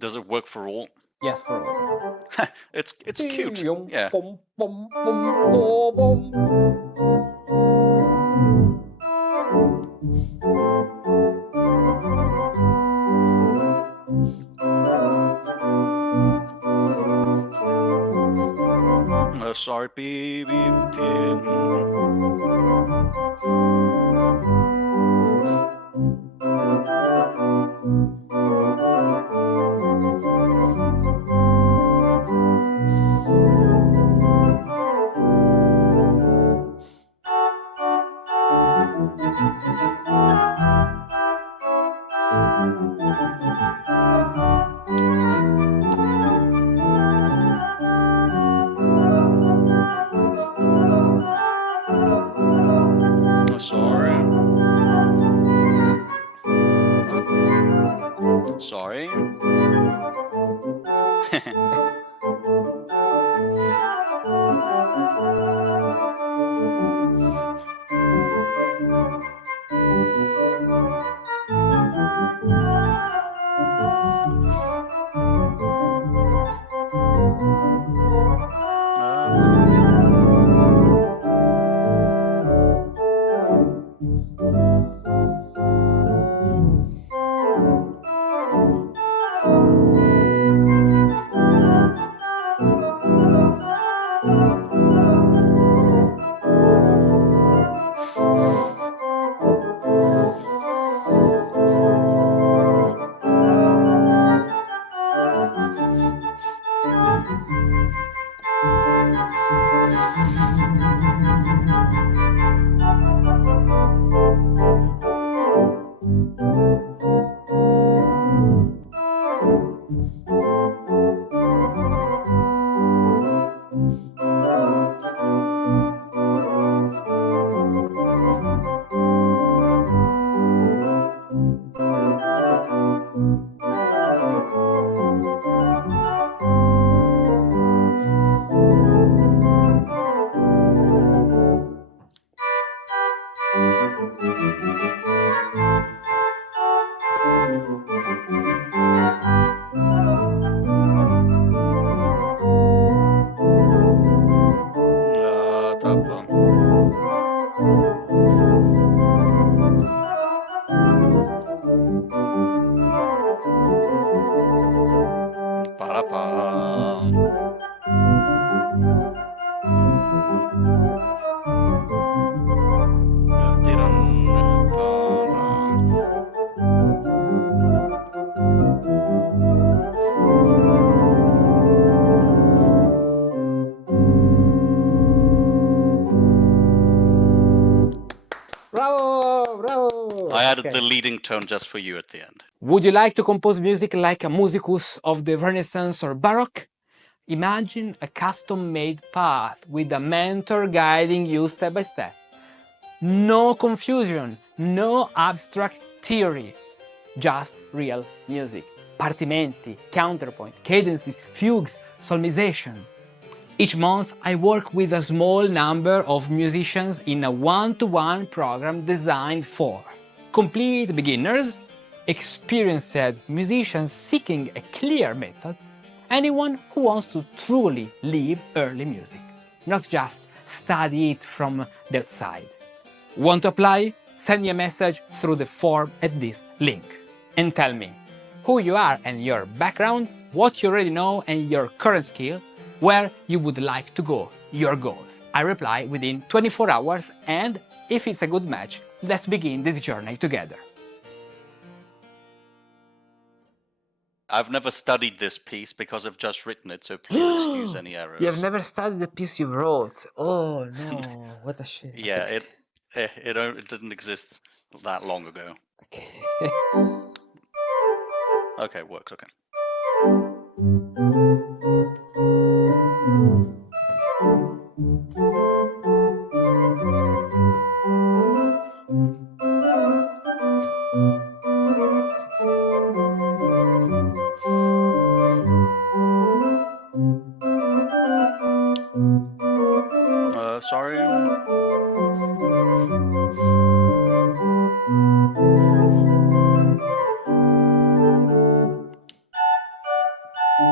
Does it work for all? Yes, for all. It's cute. Yeah. Sorry, baby. Sorry. I added the leading tone just for you at the end. Would you like to compose music like a musicus of the Renaissance or Baroque? Imagine a custom-made path with a mentor guiding you step by step. No confusion, no abstract theory, just real music. Partimenti, counterpoint, cadences, fugues, solmization. Each month I work with a small number of musicians in a one-to-one program designed for complete beginners, experienced musicians seeking a clear method, anyone who wants to truly live early music, not just study it from the outside. Want to apply? Send me a message through the form at this link and tell me who you are and your background, what you already know and your current skill, where you would like to go, your goals. I reply within 24 hours and if it's a good match, let's begin the journey together. I've never studied this piece because I've just written it, so please excuse any errors. You have never studied the piece you wrote. Oh no, what a shame. Yeah, it didn't exist that long ago. Okay. Okay, it works, okay. Sorry. How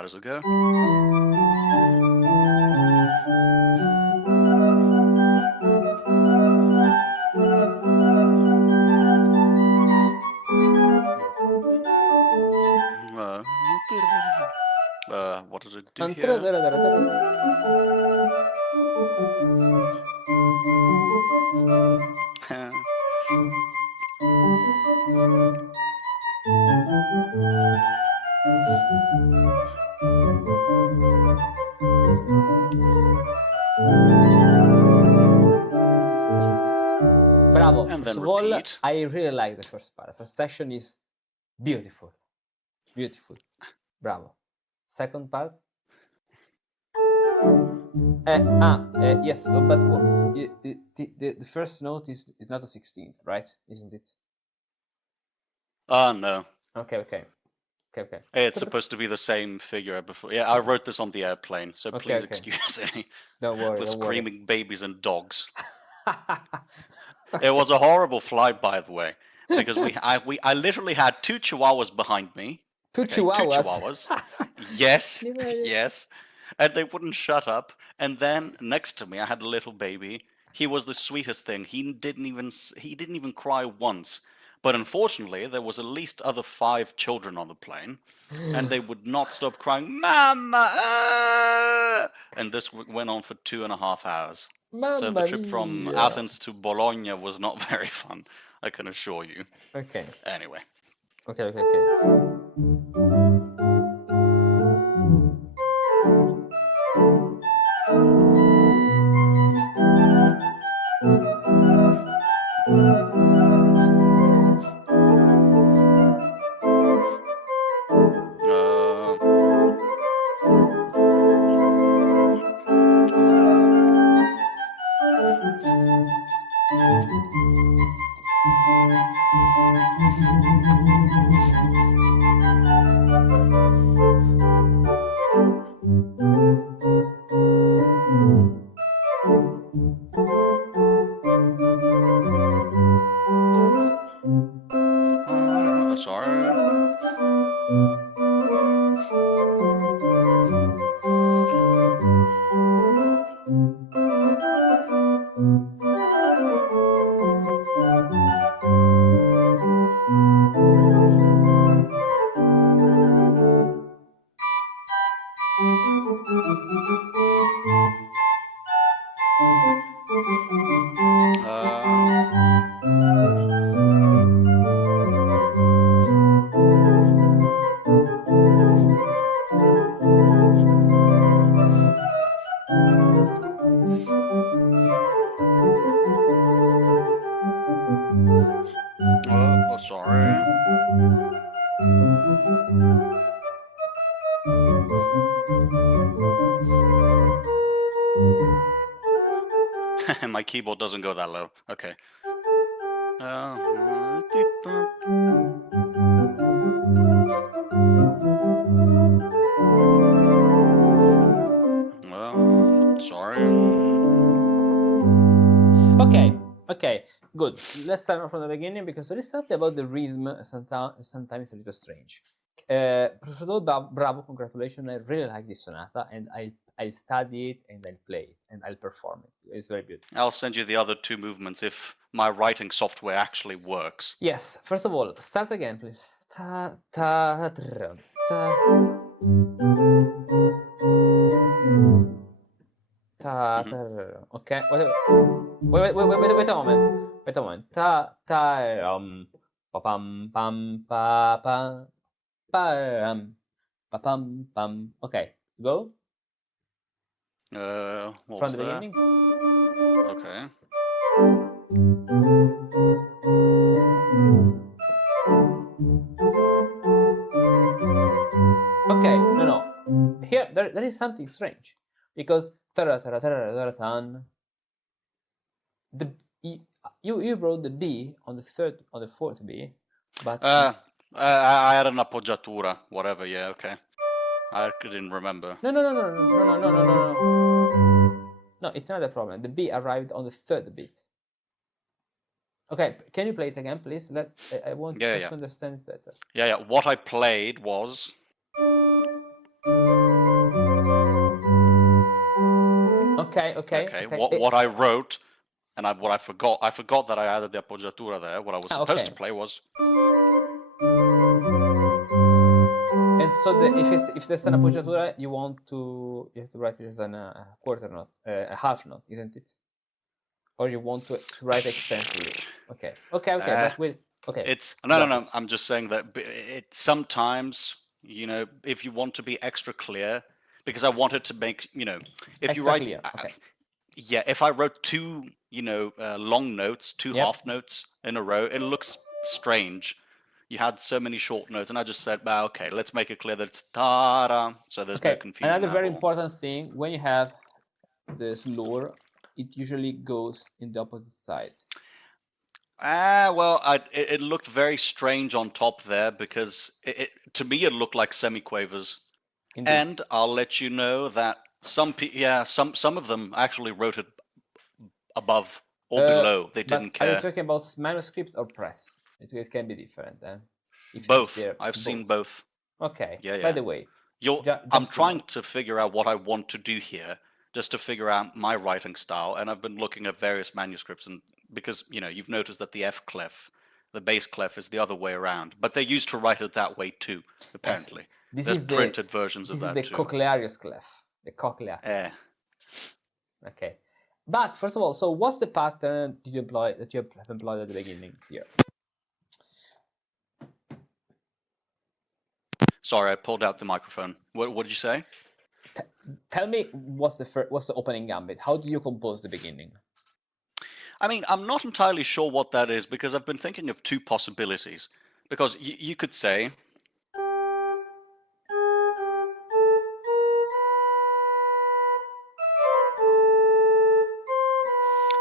does it go? What does it do here? Bravo. And First then of all, repeat. I really like the first part. The first section is beautiful. Beautiful. Bravo. Second part. Yes, but the first note is not a 16th, right? Isn't it? No. Okay. It's supposed to be the same figure before. Yeah, I wrote this on the airplane, so please Okay. excuse any Don't worry. the Don't worry. screaming babies and dogs. It was a horrible flight, by the way, because I literally had 2 chihuahuas behind me. Two chihuahuas. Yes, yes, and they wouldn't shut up. And then next to me, I had a little baby. He was the sweetest thing. He didn't even cry once. But unfortunately, there was at least other 5 children on the plane, and they would not stop crying, "Mama!" And this went on for 2.5 hours. So the trip from Athens to Bologna was not very fun, I can assure you. Okay. Anyway. Okay. Sorry. Sorry. My keyboard doesn't go that low. Okay. Sorry. Okay, good. Let's start from the beginning because there is something about the rhythm sometimes a little strange. First of all, bravo, congratulations. I really like this sonata and I'll study it and I'll play it and I'll perform it. It's very beautiful. I'll send you the other 2 movements if my writing software actually works. Yes, first of all, start again, please. Ta, ta, ta, ta. Okay, wait a moment. Ta pa pam pam pa pa pam. Okay, go. From the beginning. Okay. Okay, no. Here there is something strange because you wrote the B on the fourth B, but I had an appoggiatura, whatever. Yeah, okay. I didn't remember. No. No, it's not a problem. The B arrived on the third beat. Okay, can you play it again, please? I want Yeah, to understand it better. Yeah. What I played was. Okay. What I wrote, and what I forgot that I added the appoggiatura there. What I was supposed to play was. And so if there's an appoggiatura, you have to write it as a quarter note, a half note, isn't it? Or you want to write extensively? Okay. But It's no. I'm just saying that it sometimes, if you want to be extra clear, because I wanted to make, if you write, clear. Okay. Yeah, if I wrote two, long notes, two half notes in a row, it looks strange. You had so many short notes, and I just said, well, okay, let's make it clear that it's ta-da, so there's no confusion. Another very important thing, when you have the slur, it usually goes in the opposite side. Well, it looked very strange on top there because to me it looked like semiquavers. Indeed. And I'll let you know that some of them actually wrote it above or below. They didn't care. Are you talking about manuscript or press? It can be different. Both. I've seen both. Okay. Yeah. By the way, I'm trying to figure out what I want to do here, just to figure out my writing style, and I've been looking at various manuscripts, and because you've noticed that the F clef, the bass clef, is the other way around, but they used to write it that way too. Apparently, there's printed versions of that too. This is the cochlearius clef, the cochlea. Okay, but first of all, so what's the pattern that you have employed at the beginning here? Sorry, I pulled out the microphone. What did you say? Tell me what's the opening gambit? How do you compose the beginning? I mean, I'm not entirely sure what that is because I've been thinking of two possibilities. Because you could say.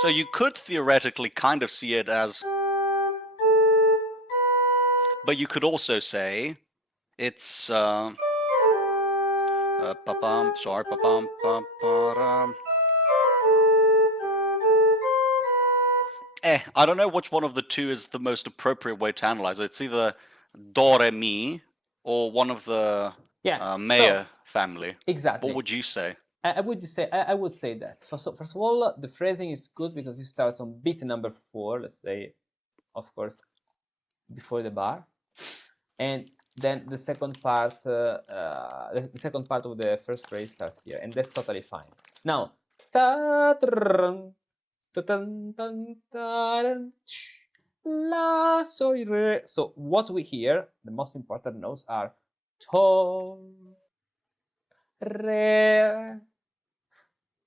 So you could theoretically kind of see it as. But you could also say it's. Sorry, I don't know which one of the two is the most appropriate way to analyze it. It's either do re mi or one of the Mayer family. Exactly. What would you say? I would say that. First of all, the phrasing is good because it starts on beat number 4, let's say, of course, before the bar, and then the second part of the first phrase starts here, and that's totally fine. Now, la, so, re. So what we hear, the most important notes are to, re,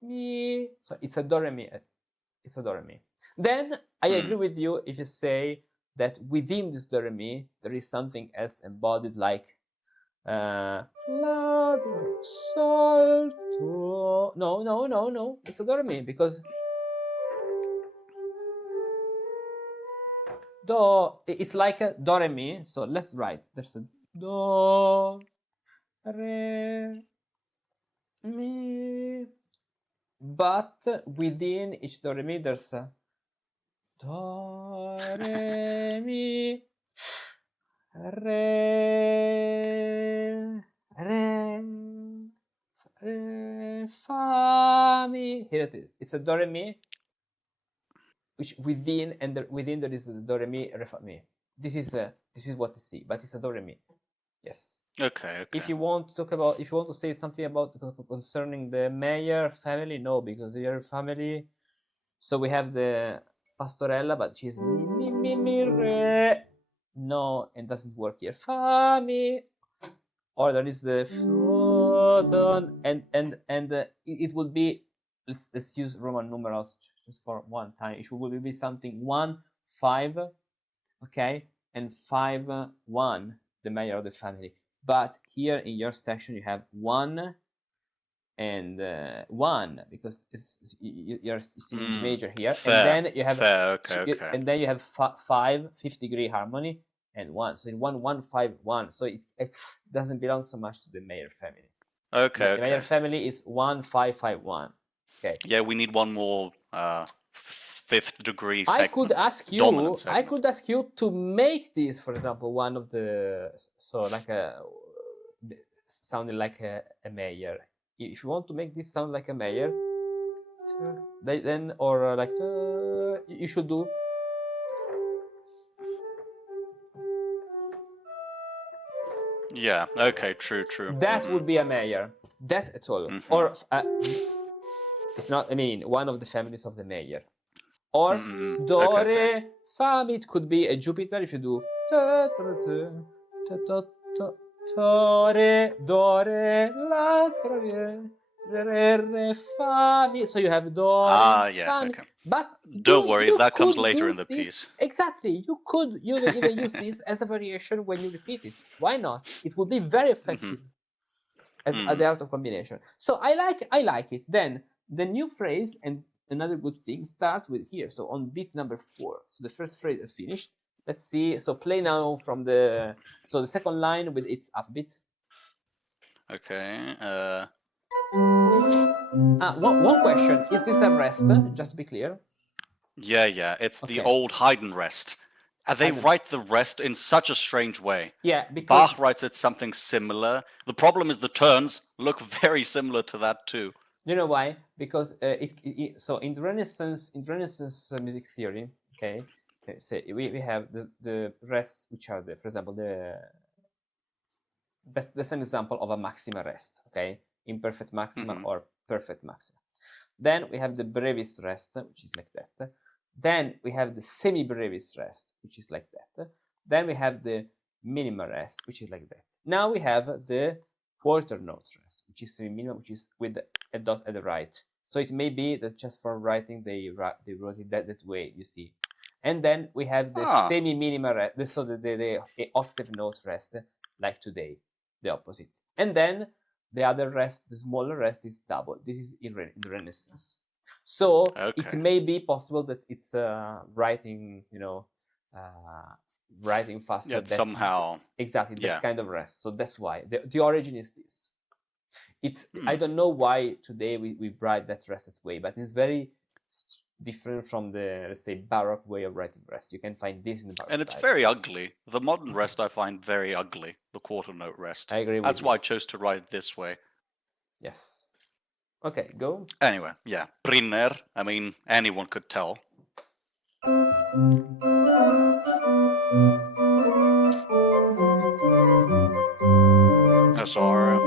mi. So it's a do re mi. It's a do re mi. Then I agree with you if you say that within this do re mi there is something else embodied, like la, sol, do. No. It's a do re mi because do. It's like a do re mi. So let's write. There's a do, re, mi. But within each do re mi there's a do, re, mi, re, fa, mi. Here it is. It's a do re mi, which within there is a do re mi, re, fa, mi. This is what you see, but it's a do re mi. Yes. Okay. If you want to say something about concerning the Mayer family, no, because the Mayer family. So we have the pastorella, but she's mi, re. No, it doesn't work here. Fa, mi. Or there is the photon, and it would be. Let's use Roman numerals just for one time. It would be something 1, 5, okay, and 5, 1, the Mayer of the family. But here in your section you have 1 and 1 because you're C major here, fair, and then you have okay. and then you have 5 5th degree harmony and 1. So in 1 1 5 1. So it doesn't belong so much to the Mayer family. Okay. The Mayer family is 1 5 5 1. Okay. Yeah, we need one more fifth degree I could ask you. dominant segment. I could ask you to make this, for example, one of the sounding like a major. If you want to make this sound like a major, then or like you should do. Yeah. Okay. True. That would be a major. That's at all. Or it's not. I mean, one of the families of the major. Or do re fa mi. It could be a Jupiter if you do do re la sol re fa mi. So you have do fa mi. Okay. But don't worry, that comes later in the piece. Exactly. You could even use this as a variation when you repeat it. Why not? It would be very effective as the art of combination. So I like it. Then the new phrase and another good thing starts with here. So on beat number 4. So the first phrase is finished. Let's see. So play now from the second line with its upbeat. Okay. One question. Is this a rest? Just to be clear. Yeah. It's the old Haydn rest. They write the rest in such a strange way. Yeah, because Bach writes it something similar. The problem is the turns look very similar to that too. You know why? Because so in the Renaissance music theory, okay, say we have the rests which are for example that's an example of a maxima rest, okay, imperfect maxima or perfect maxima. Then we have the brevis rest, which is like that. Then we have the semi-brevis rest, which is like that. Then we have the minima rest, which is like that. Now we have the quarter notes rest, which is semi-minima, which is with a dot at the right. So it may be that just for writing they wrote it that way, you see. And then we have the semi-minima rest, so the octave notes rest, like today, the opposite. And then the other rest, the smaller rest, is double. This is in the Renaissance. So it may be possible that it's writing, writing faster. Yeah, somehow. Exactly, that kind of rest. So that's why. The origin is this. It's I don't know why today we write that rest that way, but it's very different from the, let's say, Baroque way of writing rest. You can find this in the Baroque And it's very ugly. The modern rest I find very ugly, the quarter note rest. I agree with That's you. why I chose to write it this way. Yes. Okay, go. Anyway, yeah. Brinner, I mean, anyone could tell. Sorry.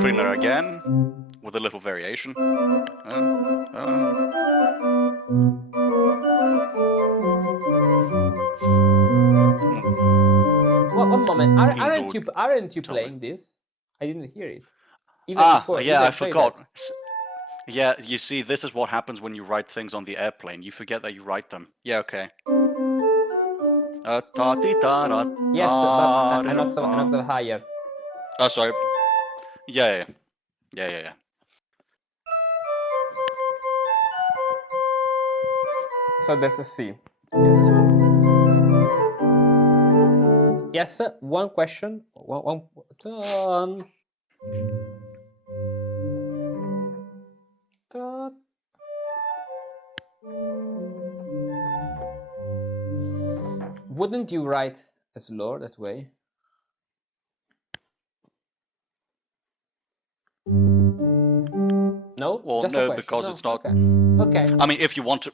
Brinner again, with a little variation. One moment. Aren't you playing this? I didn't hear it. Even before. Yeah, I forgot. Yeah, you see, this is what happens when you write things on the airplane. You forget that you write them. Yeah, okay. Yes, but an octave higher. Oh, sorry. Yeah. So that's a C. Yes. Yes. One question. One turn. Wouldn't you write as lower that way? No? Well, just no, because it's not. Okay. I mean, if you want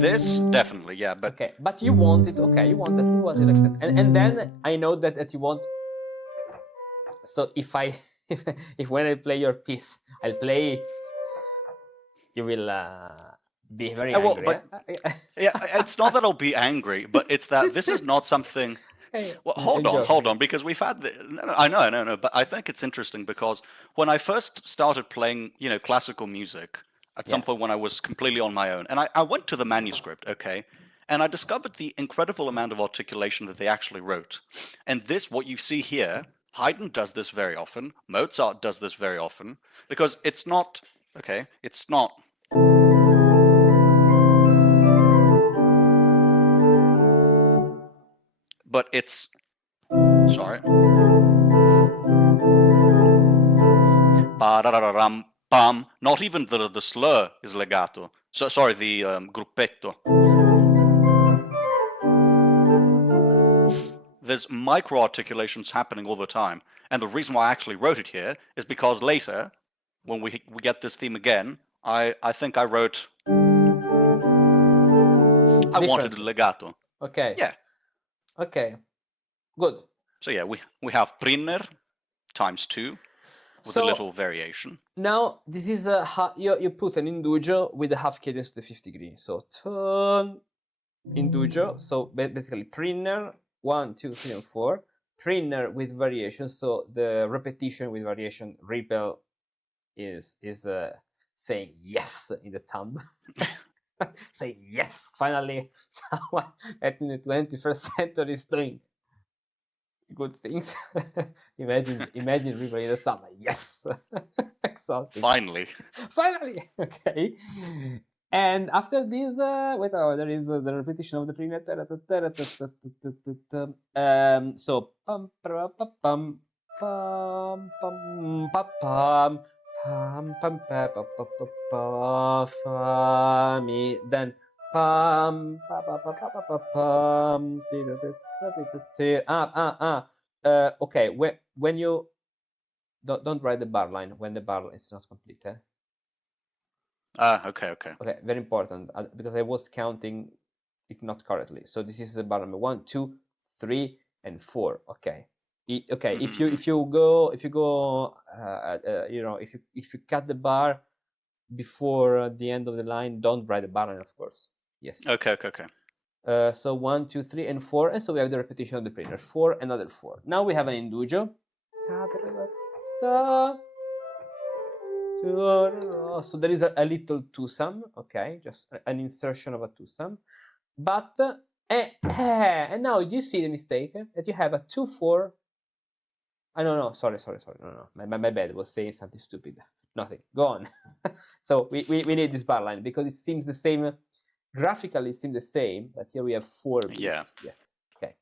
this, definitely, yeah. But okay, but you want it. Okay, you want that. You want it like that. And then I know that you want. So if when I play your piece, I'll play. You will be very angry. Well, but, yeah, it's not that I'll be angry, but it's that this is not something. Well, hold on, because we've had I know, but I think it's interesting because when I first started playing, classical music, at some point when I was completely on my own, and I went to the manuscript, okay, and I discovered the incredible amount of articulation that they actually wrote. And this, what you see here, Haydn does this very often, Mozart does this very often, because it's not, but it's, sorry. Ba-da-da-da-ram, bam. Not even the slur is legato. So sorry, the gruppetto. There's micro articulations happening all the time, and the reason why I actually wrote it here is because later, when we get this theme again, I think I wrote. I wanted a legato. Okay. Yeah. Okay. Good. So yeah, we have Prinner times 2 with a little variation. Now this is you put an indugio with a half cadence to the 5th degree. So turn indugio. So basically Prinner 1, 2, 3, and 4. Prinner with variation. So the repetition with variation ripple is saying yes in the thumb. Saying yes. Finally, someone that in the 21st century is doing good things. imagine ripple in the thumb. Yes. Exciting. Finally. Okay. And after this, there is the repetition of the previous. So pam pam pam pam pam pam pam pam pam mi, then pam pam. Okay, when you don't write the bar line when the bar line is not complete. Okay. Okay, very important because I was counting it not correctly. So this is the bar number 1, 2, 3, and 4. Okay. Okay. If you go if you cut the bar before the end of the line, don't write the bar line, of course. Yes. Okay. So 1, 2, 3, and 4, and so we have the repetition of the previous 4, another 4. Now we have an indugio. So there is a little twosome, okay, just an insertion of a twosome. But and now you see the mistake that you have a 2-4. No, sorry. No. My bad. I was saying something stupid. Nothing. Go on. So we need this bar line because it seems the same. Graphically, it seems the same, but here we have 4 beats. Yeah. Yes. Okay.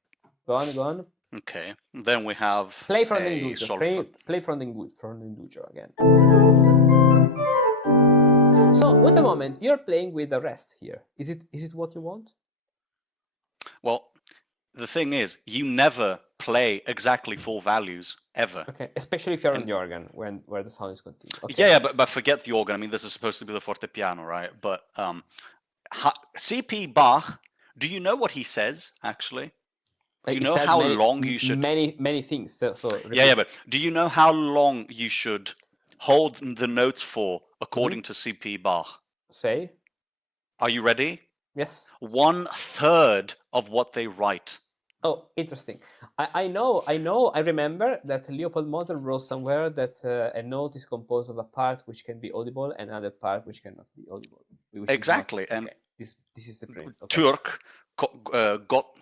Go on. Okay. Then we have play from the indugio. Play from the indugio again. So, wait a moment. You're playing with the rest here. Is it what you want? Well, the thing is, you never play exactly 4 values ever. Okay, especially if you're on the organ where the sound is continuous. Okay. Yeah, but forget the organ. I mean, this is supposed to be the fortepiano, right? But C.P. Bach. Do you know what he says actually? Do you know how long you should? Many things. So yeah, but do you know how long you should hold the notes for according to C.P. Bach? Say. Are you ready? Yes. 1/3 of what they write. Oh, interesting. I know. I remember that Leopold Mozart wrote somewhere that a note is composed of a part which can be audible and another part which cannot be audible. Exactly, and this is the print. Okay. Turk,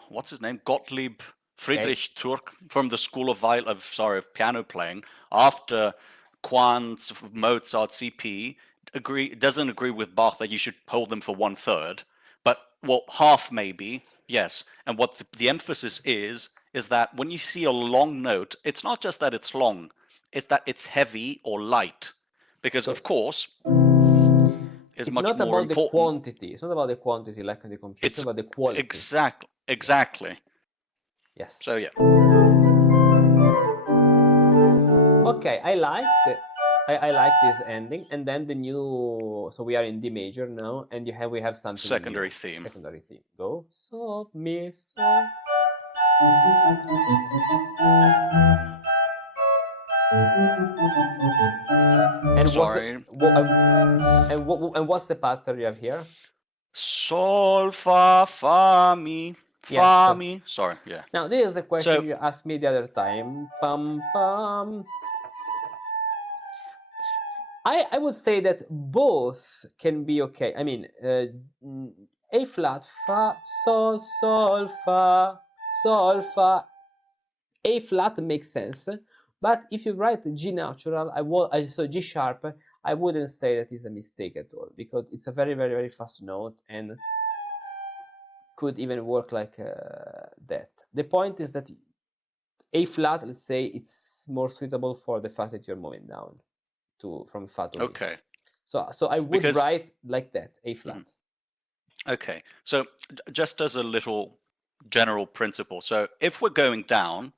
what's his name? Gottlieb Friedrich Turk from the school of piano playing. After Quantz, Mozart, CP doesn't agree with Bach that you should hold them for 1/3, but half maybe. Yes, and what the emphasis is that when you see a long note, it's not just that it's long, it's that it's heavy or light. Because, of course, it's much not more about important. The quantity. It's not about the quantity like in the computer, it's about the quality. Exactly. Yes. So, yeah. Okay, I like this ending, and then the new. So we are in D major now, and we have something. Secondary theme. Go. So mi so. And what's the pattern you have here? Sol fa fa mi fa mi. Sorry, yeah. Now this is the question you asked me the other time. Pam pam. I would say that both can be okay. I mean, A flat, fa, sol, sol, fa, A flat makes sense. But if you write G natural, so G sharp, I wouldn't say that is a mistake at all because it's a very, very, very fast note and could even work like that. The point is that A flat, let's say, it's more suitable for the fact that you're moving down from fa to mi. Okay. So I would Because- write like that, A flat. Okay, so just as a little general principle, so if we're going down,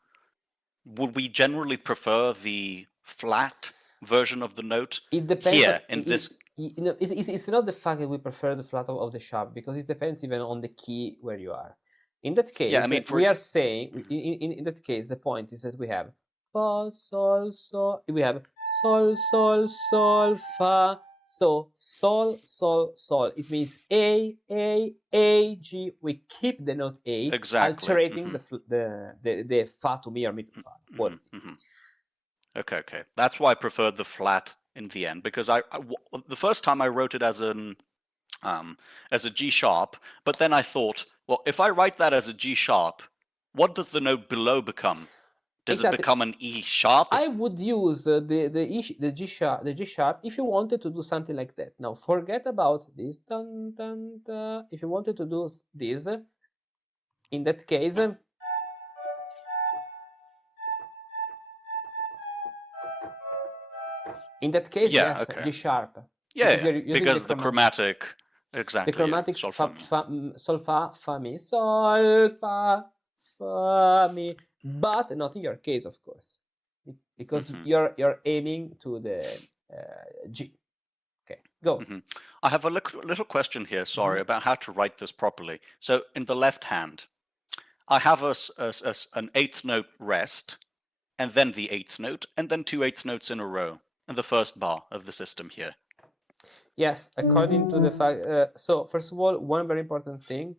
would we generally prefer the flat version of the note? It depends. Here, in this. It's not the fact that we prefer the flat of the sharp, because it depends even on the key where you are. In that case, Yeah, I mean, we are saying in that case the point is that we have fa, sol, sol. We have sol, sol, sol, fa. So sol, sol, sol. It means A, G. We keep the note A, Exactly. alterating the fa to mi or mi to fa. Okay. That's why I preferred the flat in the end, because the first time I wrote it as a G sharp, but then I thought, well, if I write that as a G sharp, what does the note below become? Does it become an E sharp? I would use the G sharp if you wanted to do something like that. Now forget about this. Dun, dun, dun. If you wanted to do this, in that case, Yeah, yes, okay. G sharp. Yeah, because the chromatic, exactly. The chromatic yeah, sol fa mi, sol fa mi, but not in your case, of course, because you're aiming to the G. Okay, go. I have a little question here, sorry, about how to write this properly. So in the left hand, I have an eighth note rest, and then the eighth note, and then two eighth notes in a row, in the first bar of the system here. Yes, according to the fact. So first of all, one very important thing.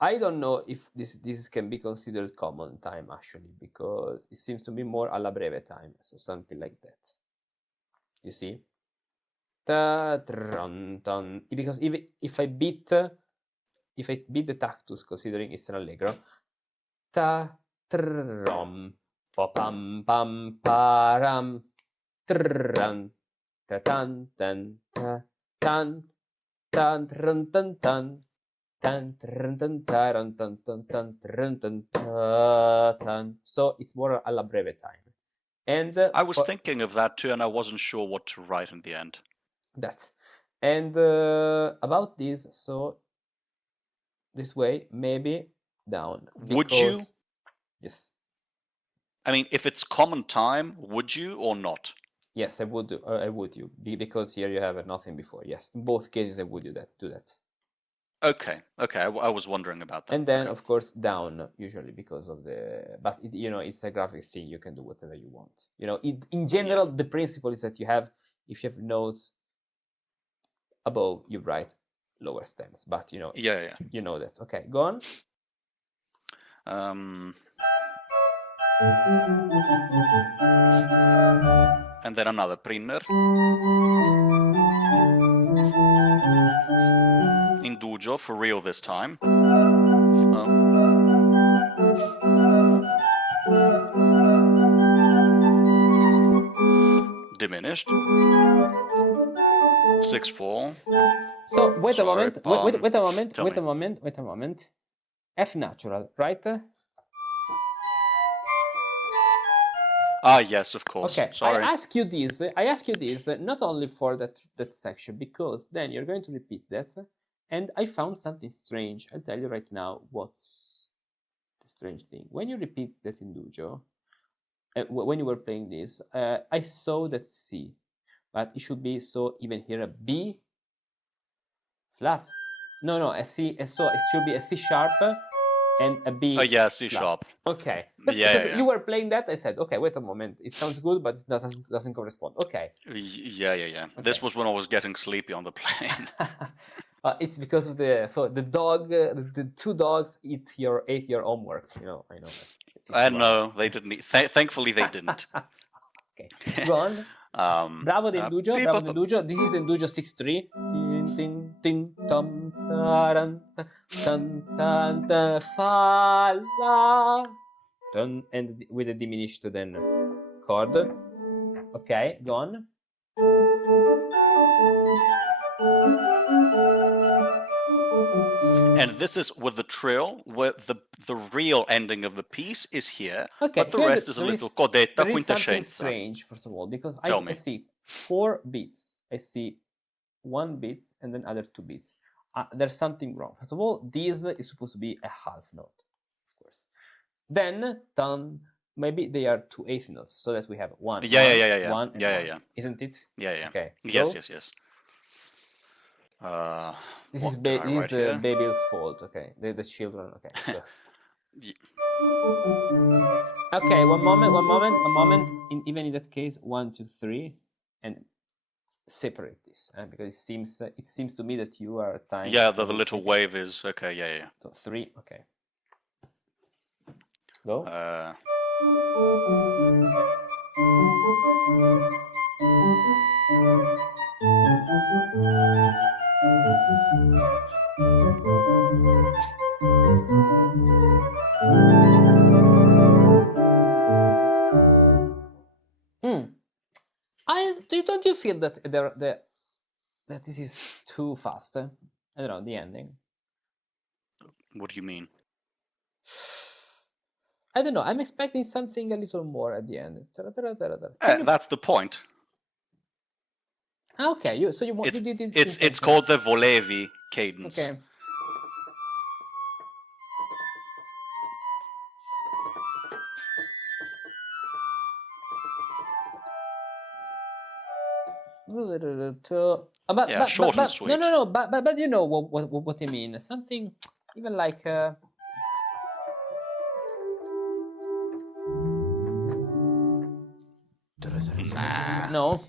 I don't know if this can be considered common time actually, because it seems to be more alla breve time, so something like that. You see? Because if I beat the tactus, considering it's an allegro, ta trom pa pam pam param tran ta tan tan ta tan tan tan tan tan tan tan tan tan tan tan. So it's more alla breve time. And I was thinking of that too, and I wasn't sure what to write in the end. That. And about this, so this way, maybe down. Would you? Yes. I mean, if it's common time, would you or not? Yes, I would do. I would you because here you have nothing before. Yes, in both cases I would do that. Okay. I was wondering about that. And then of course down usually because of the. But it's a graphic thing. You can do whatever you want. In general, the principle is that if you have notes above, you write lower stems. But you know that. Okay, go on. And then another primer. Indugio for real this time. Diminished. 6/4. So wait Sorry, a moment. F natural, right? Ah, yes, of course. Okay. Sorry. I ask you this not only for that section, because then you're going to repeat that, and I found something strange. I'll tell you right now what's the strange thing. When you repeat that indugio, when you were playing this, I saw that C, but it should be so even here a B flat. No, a C. So it should be a C sharp and a B. Oh yeah, C flat. sharp. Okay. Yeah. You were playing that. I said, okay, wait a moment. It sounds good, but it doesn't correspond. Okay. Yeah. Okay. This was when I was getting sleepy on the plane. It's because of the dog. The two dogs ate your homework. I know that. No, they didn't. Thankfully, they didn't. Okay. Go on. Bravo the indugio. This is the indugio 6/3. Tin tin tam taran tan tan ta fa la. And with a diminished then chord. Okay, go on. And this is with the trill, where the real ending of the piece is here, okay, but the rest is a little codetta there is something quintescenza. strange, first of all, because I see 4 beats. I see 1 beat and then other 2 beats. There's something wrong. First of all, this is supposed to be a half note, of course. Then maybe they are 2 eighth notes, so that we have 1, Yeah. 1, and 1. Yeah. Isn't it? Yeah. Okay. Yes. This is Babel's fault. Okay, the children. Okay. Go. Okay. One moment. Even in that case, 1, 2, 3, and separate this because it seems to me that you are tying. Yeah, the little wave is okay. Yeah. So 3. Okay. Go. Don't you feel that that this is too fast? I don't know, the ending. What do you mean? I don't know. I'm expecting something a little more at the end. That's the point. Okay, you want it's, you did it's called the volevi cadence. Okay. But, short and sweet. No. But you know what I mean. Something even like. No.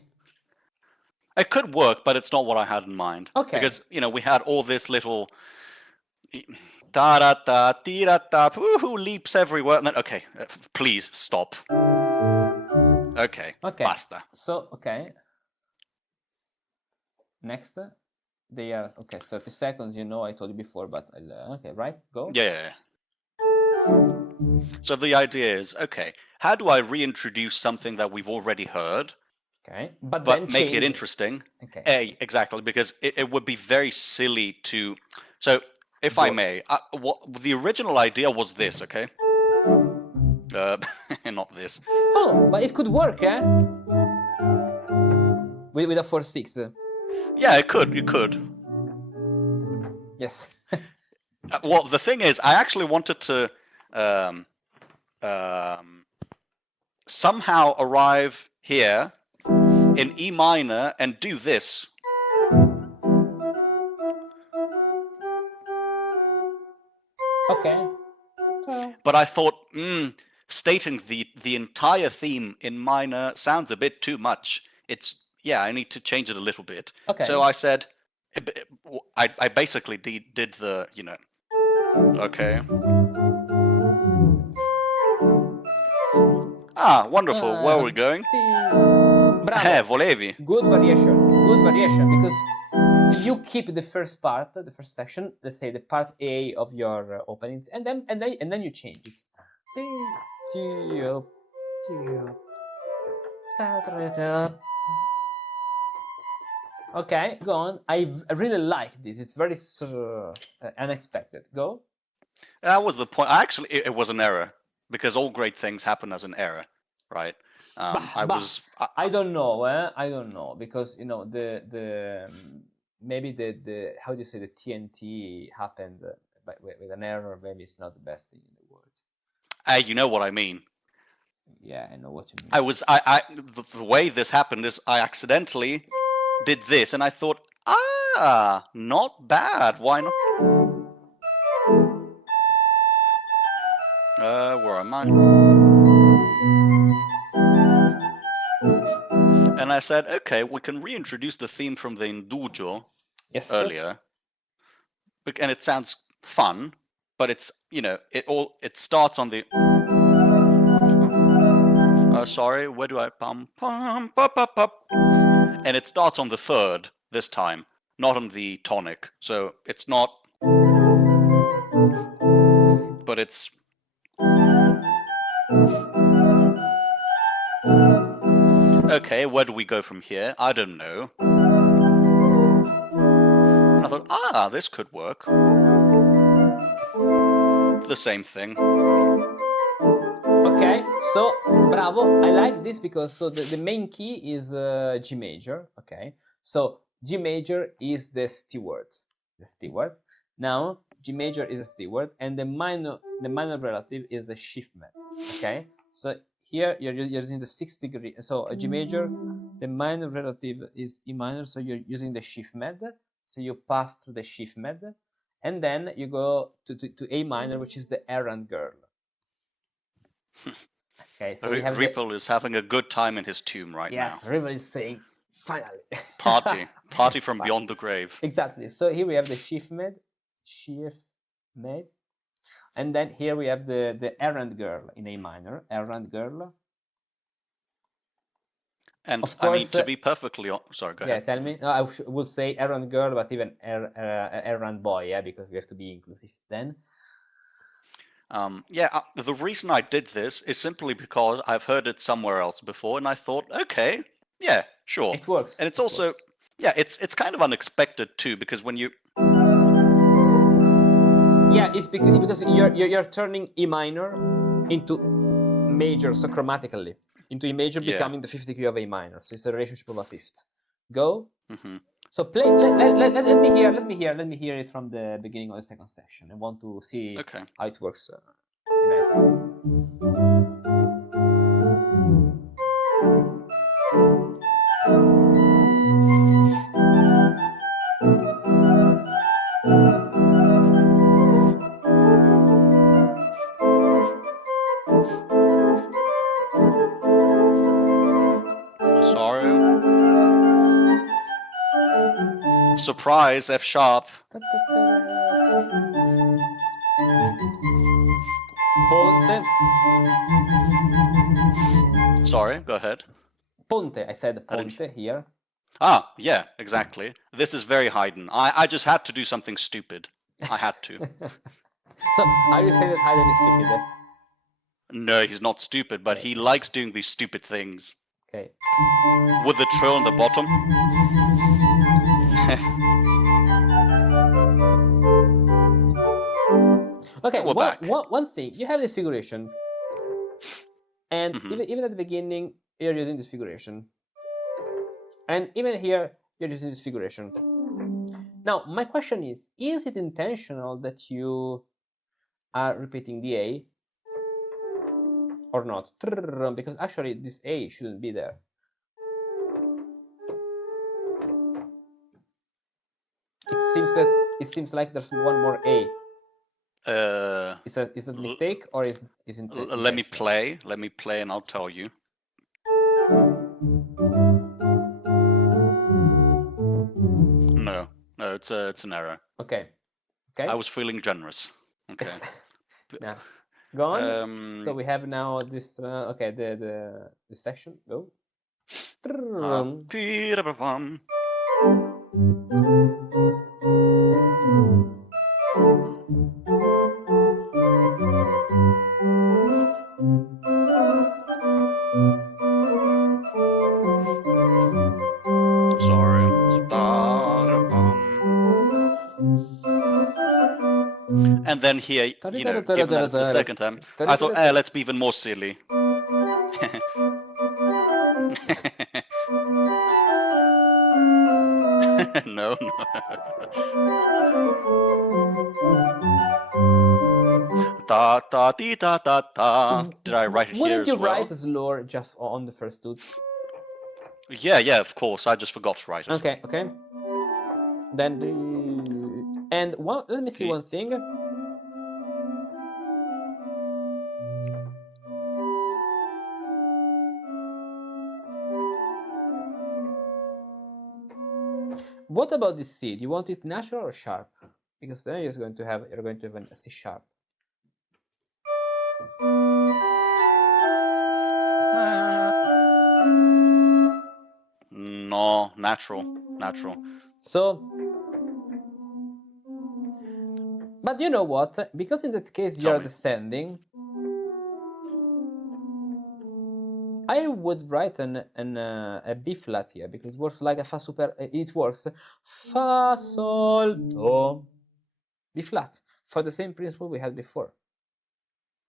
It could work, but it's not what I had in mind. Okay. Because we had all this little da da da di da da woohoo leaps everywhere, and then okay, please stop. Okay. Basta. So okay. Next, they are 30 seconds. I told you before, but okay, right? Go. Yeah. So the idea is, okay, how do I reintroduce something that we've already heard? Okay, but then make it interesting. Okay. Exactly, because it would be very silly to. So, if I may, the original idea was this, okay? Not this. Oh, but it could work, eh? With a 4/6. Yeah, it could. It could. Yes. Well, the thing is, I actually wanted to somehow arrive here in E minor and do this. Okay. But I thought, stating the entire theme in minor sounds a bit too much. I need to change it a little bit. Okay. So I said, I basically did the, okay. Wonderful. Where are we going? Bravo. Volevi. Good variation, because you keep the first part, the first section, let's say the part A of your opening, and then you change it. Okay, go on. I really like this. It's very unexpected. Go. That was the point. It was an error, because all great things happen as an error, right? I don't know. I don't know, because the maybe the how do you say, the TNT happened with an error. Maybe it's not the best thing in the world. You know what I mean. Yeah, I know what you mean. The way this happened is I accidentally did this, and I thought, not bad. Why not? Where am I? And I said, okay, we can reintroduce the theme from the Indugio earlier. And it sounds fun, but it's, it starts on the... sorry, where do I... And it starts on the third this time, not on the tonic. So it's not... But it's... Okay, where do we go from here? I don't know. And I thought, this could work. The same thing. Okay, so bravo. I like this because the main key is G major. Okay, So G major is the steward. Now G major is a steward, and the minor relative is the shift med. Okay, so here you're using the 6th degree. So a G major, the minor relative is E minor, so you're using the shift med. So you pass through the shift med, and then you go to A minor, which is the errand girl. Okay, so we have Ripple is having a good time in his tomb right now. Yes, Ripple is saying, finally. Party from beyond the grave. Exactly. So here we have the shift med, and then here we have the errand girl in A minor, errand girl. And of course, I mean, to be perfectly sorry, go ahead. Yeah, tell me. No, I will say errand girl, but even errand boy, yeah, because we have to be inclusive then. The reason I did this is simply because I've heard it somewhere else before, and I thought, okay, yeah, sure. It works. And it's also, it's kind of unexpected too, because when you... Yeah, it's because you're turning E minor into major, so chromatically. Into E major becoming the 5th degree of A minor. So it's a relationship of a 5th. Go. Mm-hmm. So play. Let me hear it from the beginning of the 2nd section. I want to see how it works. Surprise, F sharp. Ponte. Sorry, go ahead. Ponte, I said ponte here. Ah, yeah, exactly. This is very Haydn. I just had to do something stupid. I had to. So, are you saying that Haydn is stupid? No, he's not stupid, but he likes doing these stupid things. Okay. With the trill on the bottom. Okay, one thing. You have this figuration. And even at the beginning, you're using this figuration. And even here, you're using this figuration. Now, my question is it intentional that you are repeating the A or not? Because actually, this A shouldn't be there. It seems like there's one more A. Is that a mistake or is it Let me play, and I'll tell you. No, it's an error. Okay. I was feeling generous. Okay. Now, go on. So we have now this. This section. Go. And then here, given that it's the 2nd time, I thought, let's be even more silly. No. Ta ta ti ta ta ta. Did I write it here as well? Wouldn't you write slower just on the first 2? Yeah, of course. I just forgot to write it. Okay. Then let me see one thing. What about this C? Do you want it natural or sharp? Because then you're going to have a C sharp. No, natural. So, but you know what? Because in that case you're descending, I would write a B flat here because it works like a fa super. It works fa sol do B flat for the same principle we had before.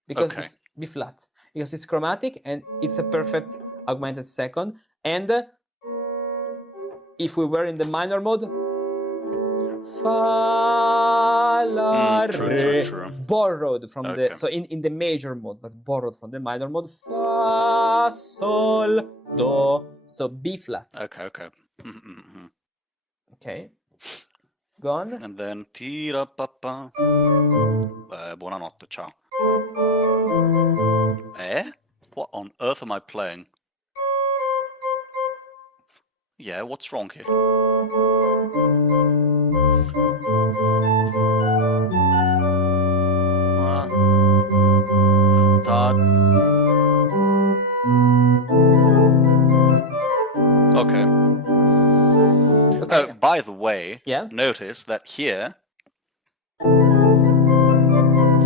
Because it's B flat, because it's chromatic and it's a perfect augmented second, and if we were in the minor mode, fa, la, re, borrowed from the, so in the major mode, but borrowed from the minor mode, fa, sol, do, so B flat. Okay. Okay, go on. And then tira papa. Buonanotte, ciao. What on earth am I playing? Yeah, what's wrong here? Okay. By the way, notice that here.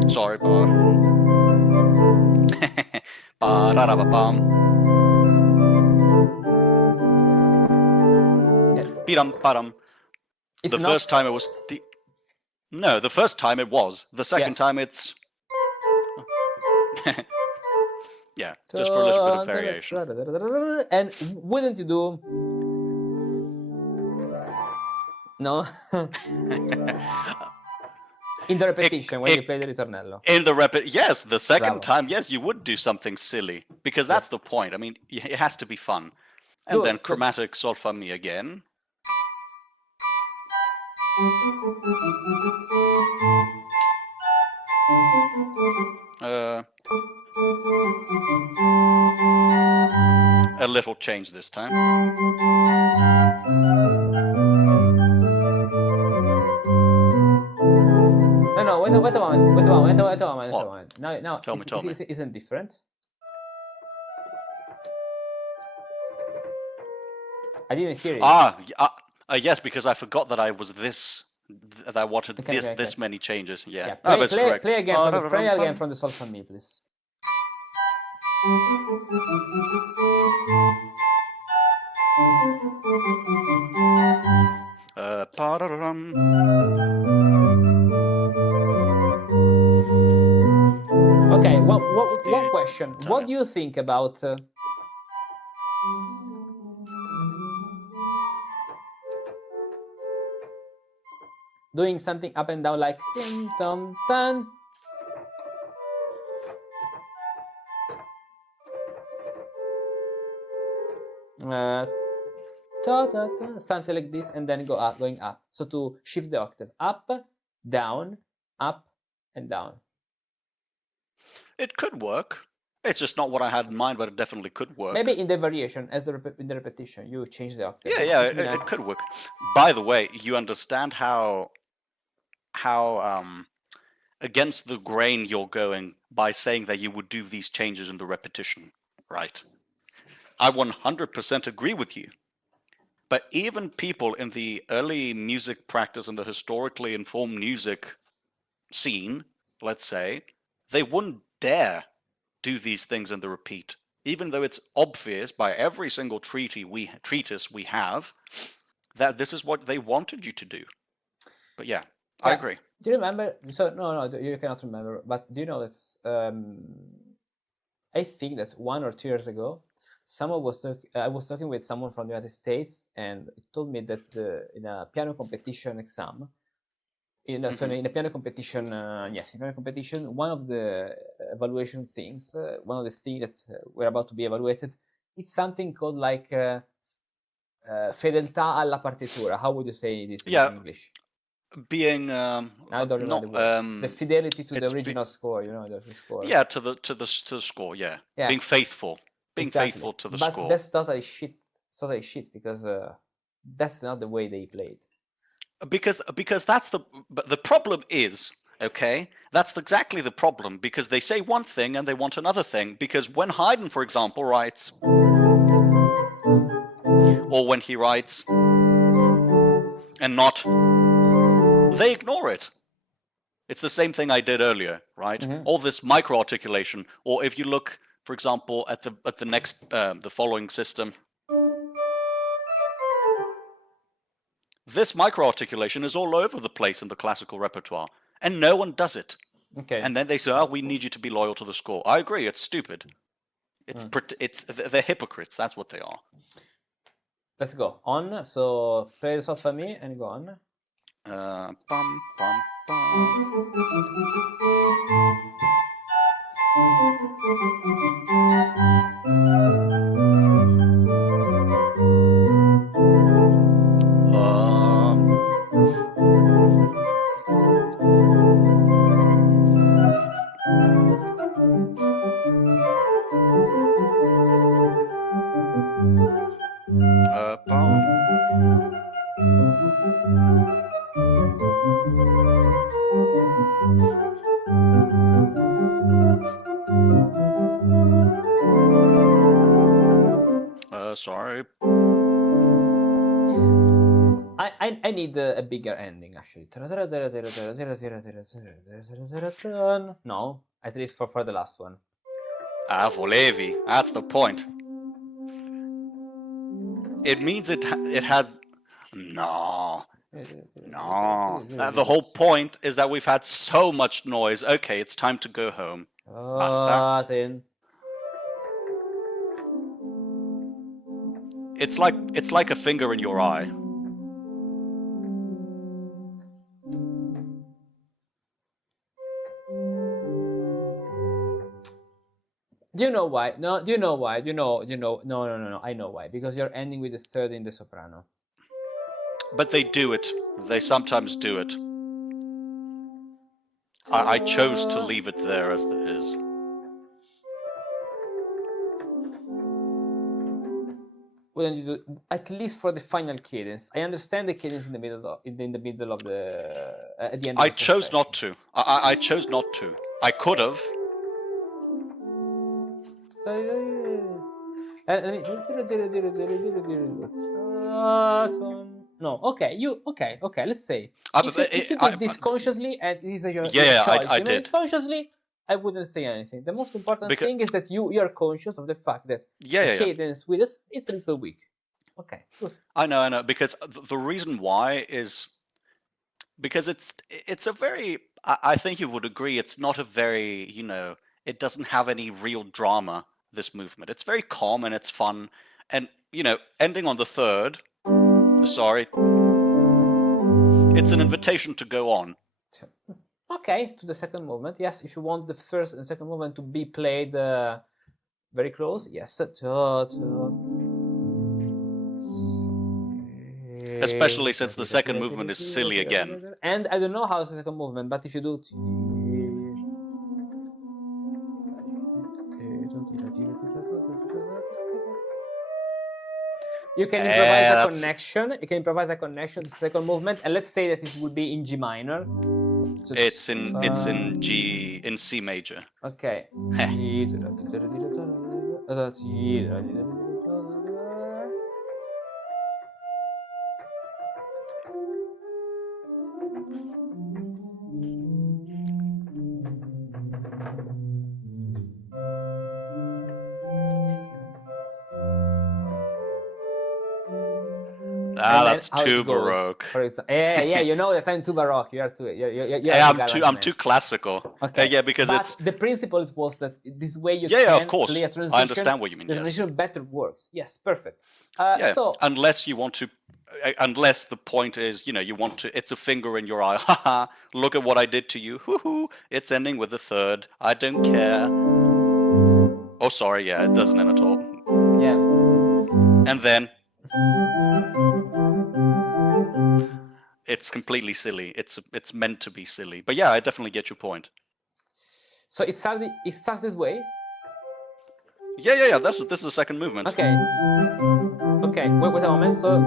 Sorry, but. Ba-da-da-ba-bum. Bidam-badam. The first time it was. No, the first time it was. The second time it's. Yeah, just for a little bit of variation. And wouldn't you do? No. In the repetition, when you play the ritornello. In the yes, the second time, yes, you would do something silly because that's the point. I mean, it has to be fun. And then chromatic sol fa mi again. A little change this time. No, wait a moment. No, tell me. Isn't different. I didn't hear it. Yes, because I forgot that I was this. That I wanted this many changes. Yeah. Play again from the sol fa mi, please. Okay, one question. What do you think about doing something up and down like dum dum dun? Something like this, and then going up. So to shift the octave, up, down, and down. It could work. It's just not what I had in mind, but it definitely could work. Maybe in the variation, in the repetition, you change the octave. Yeah, it could work. By the way, you understand how against the grain you're going by saying that you would do these changes in the repetition, right? I 100% agree with you. But even people in the early music practice and the historically informed music scene, let's say, they wouldn't dare do these things in the repeat, even though it's obvious by every single treatise we have that this is what they wanted you to do. But yeah, I agree. Do you remember? So no, you cannot remember. But do you know that? I think that 1 or 2 years ago, I was talking with someone from the United States, and it told me that in a piano competition exam, in a piano competition, one of the evaluation things, one of the things that were about to be evaluated, it's something called like fedeltà alla partitura. How would you say this in English? Being I don't remember the fidelity to the original score, the score. Yeah, to the score. Yeah, being faithful. Being faithful to the score. But that's totally shit. Totally shit because that's not the way they played. Because that's the problem is, okay, that's exactly the problem, because they say one thing and they want another thing. Because when Haydn, for example, writes, or when he writes and not, they ignore it. It's the same thing I did earlier, right? All this micro articulation, or if you look, for example, at the next the following system, this micro articulation is all over the place in the classical repertoire, and no one does it. Okay. And then they say, "Oh, we need you to be loyal to the score." I agree. It's stupid. They're hypocrites. That's what they are. Let's go on. So play the Sol Fa Mi and go on. Bum, bum, bum. Bum. Sorry. I need a bigger ending actually. No, at least for the last one. Ah, volevi. That's the point. It means it has... No. No. The whole point is that we've had so much noise. Okay, it's time to go home. Basta. It's like a finger in your eye. Do you know why? No, do you know why? No, I know why. Because you're ending with the third in the soprano. But they do it. They sometimes do it. I chose to leave it there as it is. Wouldn't you do at least for the final cadence? I understand the cadence in the middle of at the end. I chose not to. I chose not to. I could have. No, okay, okay. Let's say if you did this consciously and this is your choice, I did consciously. I wouldn't say anything. The most important thing is that you are conscious of the fact that the cadence with us it's a little weak. Okay, good. I know. Because the reason why is because it's a very. I think you would agree. It's not a very It doesn't have any real drama. This movement. It's very calm and it's fun, and ending on the third. Sorry. It's an invitation to go on. Okay, to the second movement. Yes, if you want the first and second movement to be played very close. Yes. Especially since the second movement is silly again. And I don't know how it's the second movement, but if you do. You can improvise a connection. You can improvise a connection to the second movement, and let's say that it would be in G minor. So it's in C major. Okay. That's too baroque. For example, yeah, you know that I'm too baroque. You are too. I'm too classical. Okay. Yeah, because but the principle was that this way you can of course. play a transition. I understand what you mean. The transition better works. Yes, perfect. So unless you want to, unless the point is you want to. It's a finger in your eye. Haha! Look at what I did to you. Hoo-hoo! It's ending with the third. I don't care. Oh, sorry. Yeah, it doesn't end at all. Yeah. And then. It's completely silly. It's meant to be silly. But yeah, I definitely get your point. So it starts this way? Yeah. This is the second movement. Okay. Okay, wait a moment. So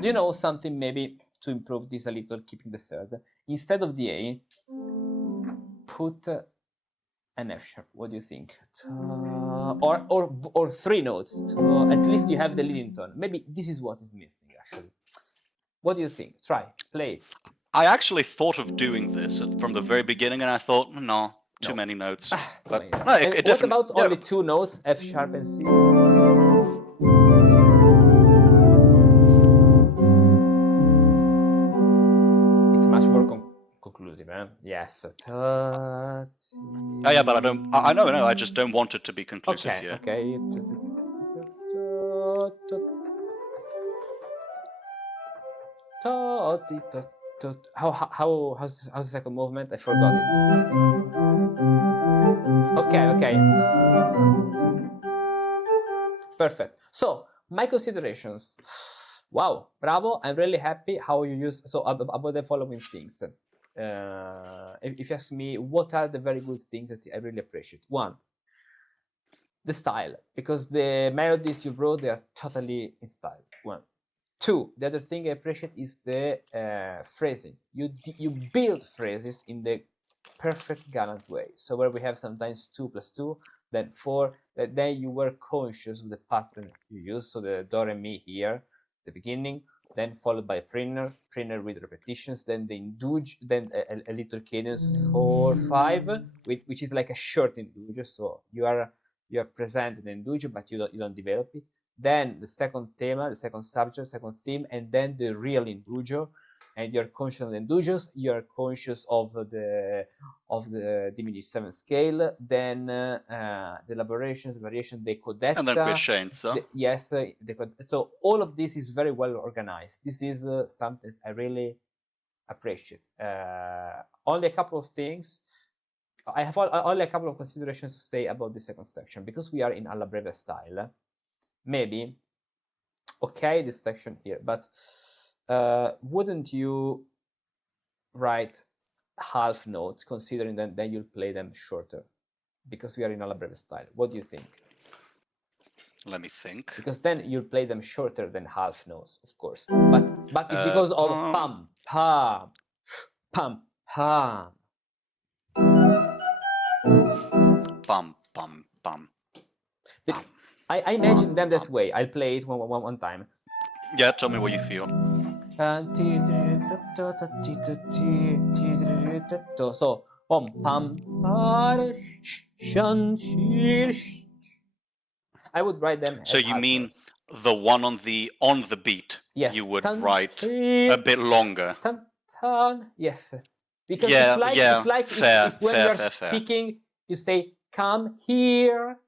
do you know something maybe to improve this a little, keeping the third? Instead of the A, put an F sharp. What do you think? Or three notes. At least you have the leading tone. Maybe this is what is missing actually. What do you think? Try, play it. I actually thought of doing this from the very beginning, and I thought, no, too many notes. But no, what about only two notes, F sharp and C? It's much more conclusive, yes. Oh yeah, but I don't. I know. I just don't want it to be conclusive Okay, here. okay. How's the second movement? I forgot it. Okay. Perfect. So my considerations. Wow, bravo! I'm really happy how you use about the following things. If you ask me, what are the very good things that I really appreciate? One, the style, because the melodies you wrote, they are totally in style. One. Two, the other thing I appreciate is the phrasing. You build phrases in the perfect Galant way. So where we have sometimes 2 + 2, then 4, then you were conscious of the pattern you use. So the do re mi here, the beginning, then followed by a printer with repetitions, then the induge, then a little cadence 4 5, which is like a short induge. So you are present in the induge, but you don't develop it. Then the second thema, the second subject, second theme, and then the real indugio. And you're conscious of the indugios, you're conscious of the diminished 7th scale, then the elaborations, variation, the codetta. And then crescenza. Yes, so all of this is very well organized. This is something I really appreciate. Only a couple of things. I have only a couple of considerations to say about the second section, because we are in alla breve style. Maybe, okay, this section here, but wouldn't you write half notes, considering that then you'll play them shorter, because we are in alla breve style? What do you think? Let me think. Because then you'll play them shorter than half notes, of course. But it's because of pam pam pam pam pam pam pam. I imagine them that way. I'll play it one time. Yeah, tell me what you feel. So pam. I would write them. So you mean the one on the beat? Yes. You would write a bit longer. Yes. Because it's like when you're speaking, you say come here.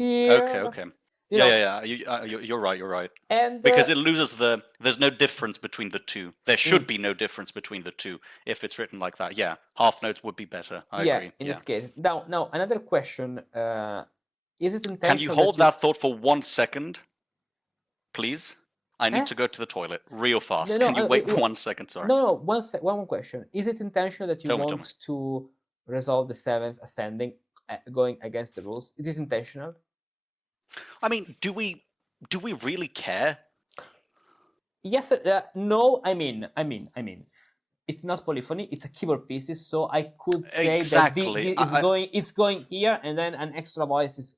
Okay. Yeah. You're right. And because it loses there's no difference between the two. There should be no difference between the two if it's written like that. Yeah, half notes would be better. I agree. In this case. Now another question. Is it intentional? Can you hold that thought for 1 second, please? I need to go to the toilet real fast. Can you wait 1 second? Sorry. No. One question. Is it intentional that you want to resolve the 7th ascending, going against the rules? It is intentional. I mean, do we really care? Yes. No. I mean, it's not polyphony. It's a keyboard pieces. So I could say that it's going here, and then an extra voice is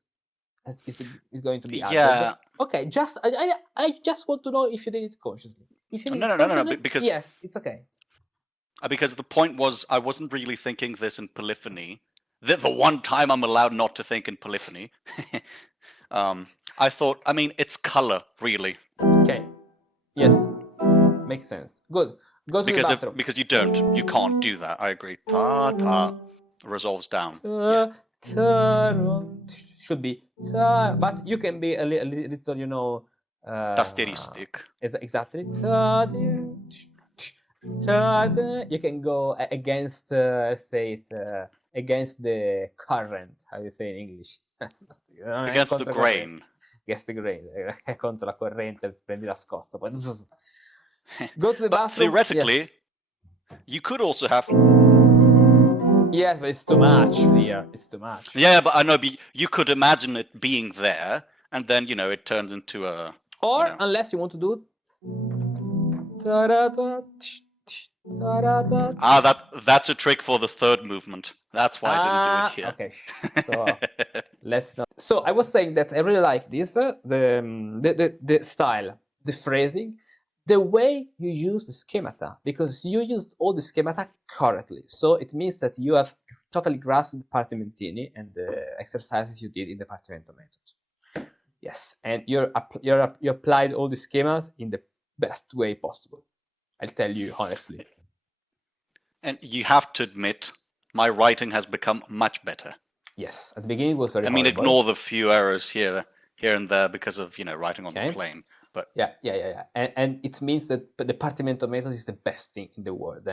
going to be added. Yeah. Okay. I just want to know if you did it consciously. If you did no. Because yes, it's okay. Because the point was, I wasn't really thinking this in polyphony. The one time I'm allowed not to think in polyphony. I thought, I mean, it's color, really. Okay. Yes. Makes sense. Good. Go to the bathroom. Because you can't do that. I agree. Ta resolves down. Should be ta, but you can be a little, you know. Tasteristic. Exactly. You can go against, say it, against the current. How do you say in English? Against the grain. Against the grain. Contro la corrente, prendi la scossa. Go to the bathroom. Theoretically, you could also have. Yes, but it's too much here. It's too much. Yeah, but I know. But you could imagine it being there, and then it turns into a. Or unless you want to do. That's a trick for the third movement. That's why I didn't do it here. Okay, so let's not. So I was saying that I really like this, the style, the phrasing, the way you use the schemata, because you used all the schemata correctly. So it means that you have totally grasped the Partimentini and the exercises you did in the Partimento method. Yes, and you applied all the schemas in the best way possible. I'll tell you honestly. And you have to admit, my writing has become much better. Yes, at the beginning it was very I mean, horrible. ignore the few errors here and there because of, writing on the Okay. plane. But Yeah. And it means that the Partimento method is the best thing in the world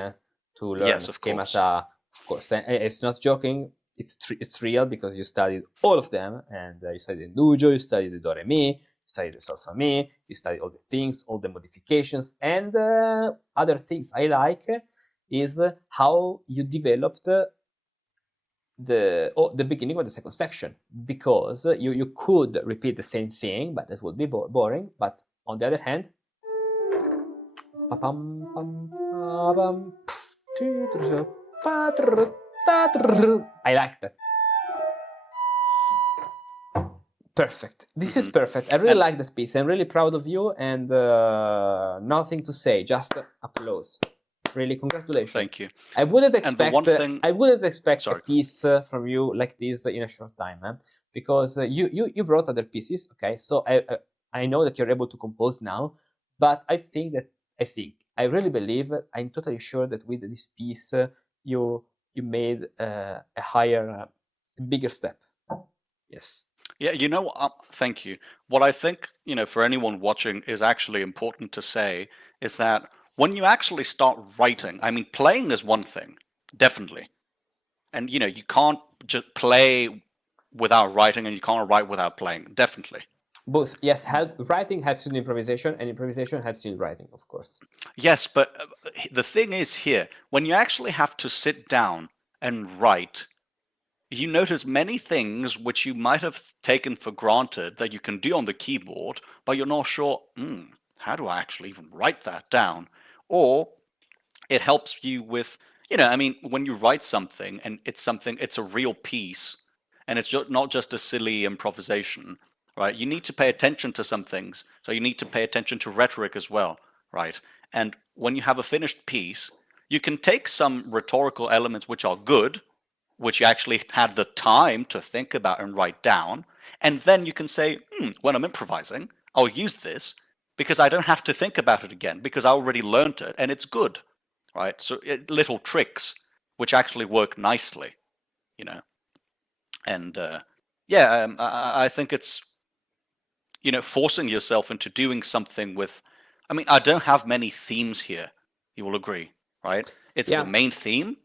to learn yes, of course. schemata. Of course, and it's not joking. It's real because you studied all of them, and you studied the Nujo, you studied the Do Re Mi, you studied the Sol Fa Mi, you studied all the things, all the modifications, and other things I like is how you developed the beginning of the second section, because you could repeat the same thing, but that would be boring. But on the other hand, I like that. Perfect. This is perfect. I really like that piece. I'm really proud of you, and nothing to say, just applause. Really, congratulations. Thank you. I wouldn't expect. And the one thing, I wouldn't expect a piece from you like this in a short time, because you brought other pieces. Okay, so I know that you're able to compose now, but I really believe, I'm totally sure that with this piece you made a higher, bigger step. Yes. Yeah, thank you. What I think, for anyone watching is actually important to say is that when you actually start writing, I mean, playing is one thing, definitely. And, you can't just play without writing, and you can't write without playing, definitely. Both, yes. Writing helps you in improvisation, and improvisation helps you in writing, of course. Yes, but the thing is here, when you actually have to sit down and write, you notice many things which you might have taken for granted that you can do on the keyboard, but you're not sure, how do I actually even write that down? Or it helps you with, when you write something and it's a real piece, and it's not just a silly improvisation, right? You need to pay attention to some things. So you need to pay attention to rhetoric as well, right? And when you have a finished piece, you can take some rhetorical elements which are good, which you actually had the time to think about and write down. And then you can say, when I'm improvising, I'll use this because I don't have to think about it again because I already learned it and it's good, right? So little tricks which actually work nicely, And I think it's, forcing yourself into doing something with, I don't have many themes here. You will agree, right? It's the main theme.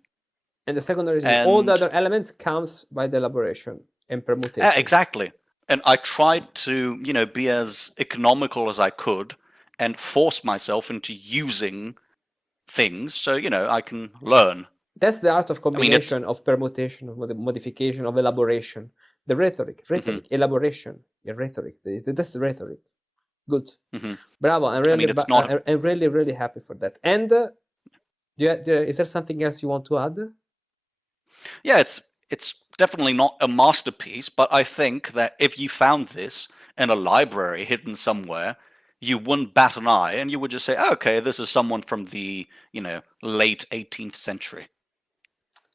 And the secondary is all the other elements comes by the elaboration and permutation. Exactly. And I tried to, be as economical as I could and force myself into using things so, I can learn. That's the art of combination, of permutation, of modification, of elaboration. The rhetoric, elaboration, rhetoric. That's rhetoric. Good. Bravo. I'm really, really happy for that. And is there something else you want to add? Yeah, it's definitely not a masterpiece, but I think that if you found this in a library hidden somewhere, you wouldn't bat an eye and you would just say, okay, this is someone from the, late 18th century.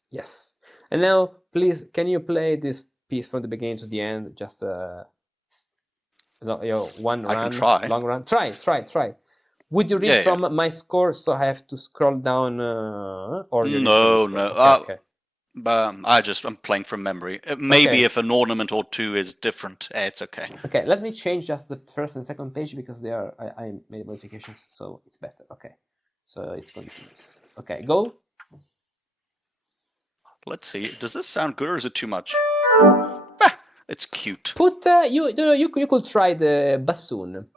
Yes. And now, please, can you play this piece from the beginning to the end? Just one run. I can try. Long run. Try. Would you read from my score, so I have to scroll down? Or no. Okay. I'm playing from memory. Maybe if an ornament or two is different, it's okay. Okay, let me change just the first and second page because they are. I made modifications, so it's better. Okay, so it's continuous. Okay, go. Let's see. Does this sound good or is it too much? It's cute. Put you could try the bassoon.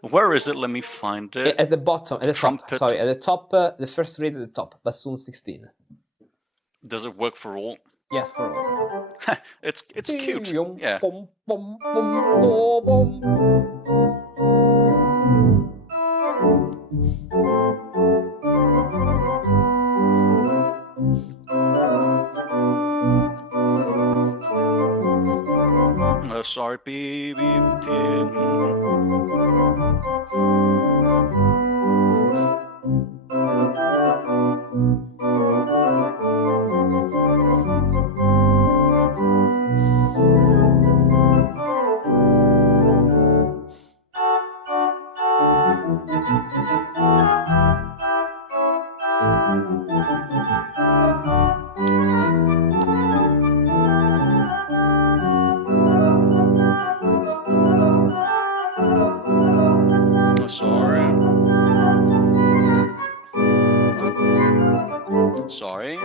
Where is it? Let me find it. At the bottom, at the trumpet. Top. Sorry, at the top. The first reed at the top. Bassoon 16. Does it work for all? Yes, for all. It's cute. Yeah. Oh, sorry, baby. Oh, sorry. Sorry.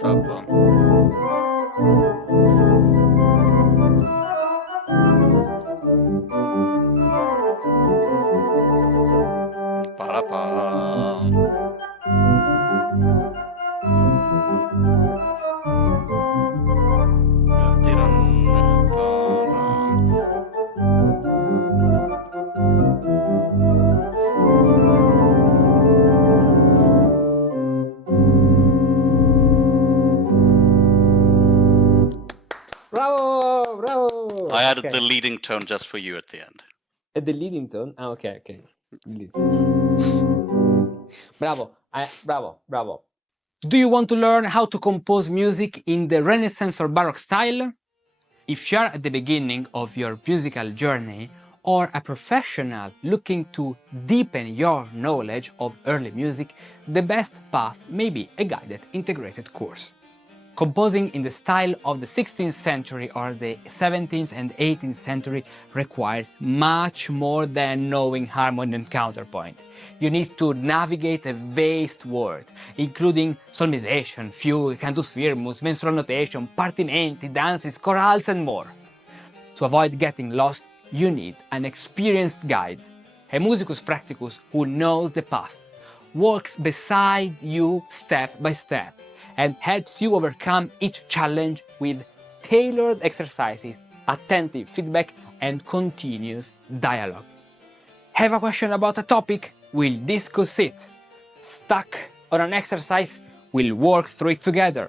Tappa. Parapa. Bravo, bravo. I added the leading tone just for you at the end. At the leading tone? Ah, okay. Bravo, bravo, bravo. Do you want to learn how to compose music in the Renaissance or Baroque style? If you're at the beginning of your musical journey or a professional looking to deepen your knowledge of early music, the best path may be a guided integrated course. Composing in the style of the 16th century or the 17th and 18th century requires much more than knowing harmony and counterpoint. You need to navigate a vast world, including Solmization, Fugue, Cantus, Firmus, Mensural notation, Partimenti, dances, chorales and more. To avoid getting lost, you need an experienced guide, a musicus practicus who knows the path, walks beside you step by step, and helps you overcome each challenge with tailored exercises, attentive feedback, and continuous dialogue. Have a question about a topic? We'll discuss it. Stuck on an exercise? We'll work through it together.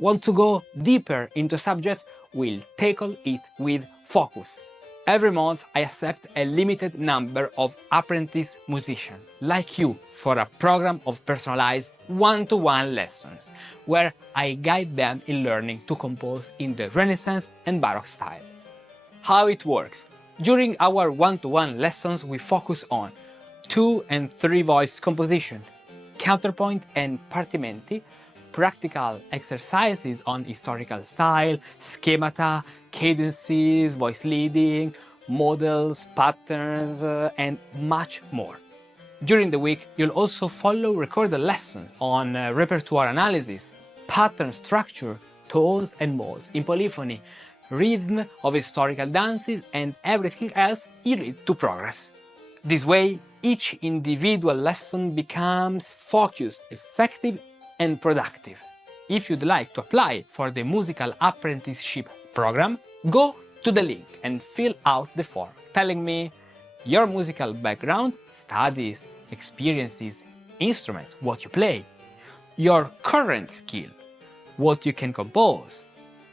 Want to go deeper into a subject? We'll tackle it with focus. Every month I accept a limited number of apprentice musicians like you for a program of personalized one-to-one lessons where I guide them in learning to compose in the Renaissance and Baroque style. How it works? During our one-to-one lessons we focus on 2 and 3 voice composition, counterpoint and partimenti, practical exercises on historical style, schemata, cadences, voice leading, models, patterns, and much more. During the week, you'll also follow recorded lessons on repertoire analysis, pattern structure, tones and modes in polyphony, rhythm of historical dances, and everything else you need to progress. This way, each individual lesson becomes focused, effective, and productive. If you'd like to apply for the musical apprenticeship program, go to the link and fill out the form telling me your musical background, studies, experiences, instruments, what you play, your current skill, what you can compose,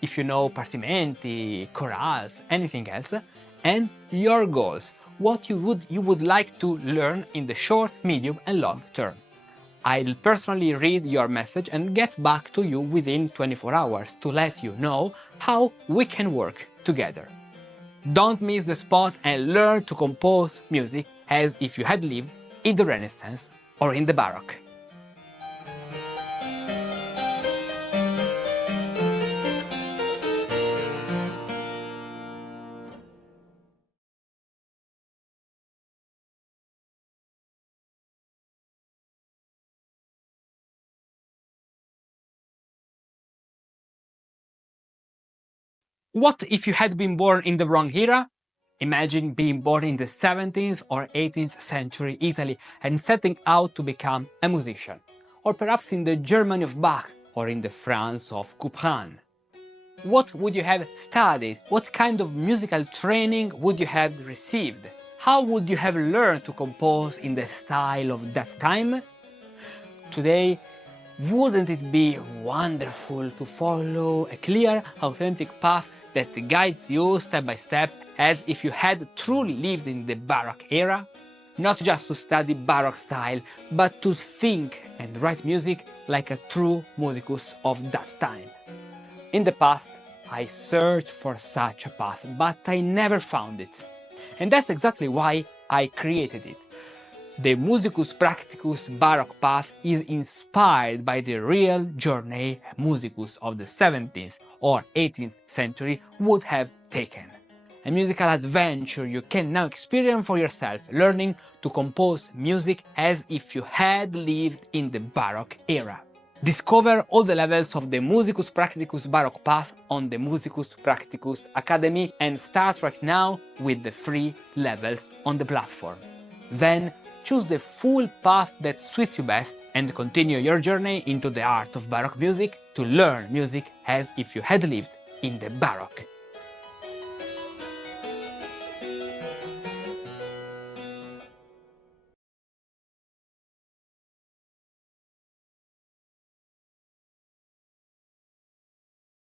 if you know partimenti, chorales, anything else, and your goals, what you would like to learn in the short, medium and long term. I'll personally read your message and get back to you within 24 hours to let you know how we can work together. Don't miss the spot and learn to compose music as if you had lived in the Renaissance or in the Baroque. What if you had been born in the wrong era? Imagine being born in the 17th or 18th century Italy and setting out to become a musician. Or perhaps in the Germany of Bach or in the France of Couperin. What would you have studied? What kind of musical training would you have received? How would you have learned to compose in the style of that time? Today, wouldn't it be wonderful to follow a clear, authentic path that guides you step by step as if you had truly lived in the Baroque era? Not just to study Baroque style, but to think and write music like a true musicus of that time. In the past, I searched for such a path, but I never found it. And that's exactly why I created it. The Musicus Practicus Baroque Path is inspired by the real journey a musicus of the 17th or 18th century would have taken. A musical adventure you can now experience for yourself, learning to compose music as if you had lived in the Baroque era. Discover all the levels of the Musicus Practicus Baroque Path on the Musicus Practicus Academy and start right now with the free levels on the platform. Then choose the full path that suits you best and continue your journey into the art of Baroque music to learn music as if you had lived in the Baroque